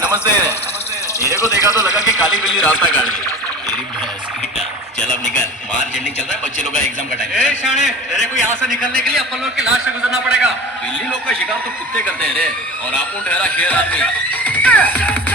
नमस्ते। तेरे को देखा तो लगा कि काली बिल्ली रास्ता काट गई। तेरी भैंस की टांग। चल अब निकल, मार झंडी चल रहा है, बच्चे लोग का एग्जाम का टाइम। ए शाणे, तेरे को यहाँ से निकलने के लिए अपन लोग की लाश से गुजरना पड़ेगा। बिल्ली लोग का शिकार तो कुत्ते करते हैं रे, और आपको ठहरा शेर आदमी।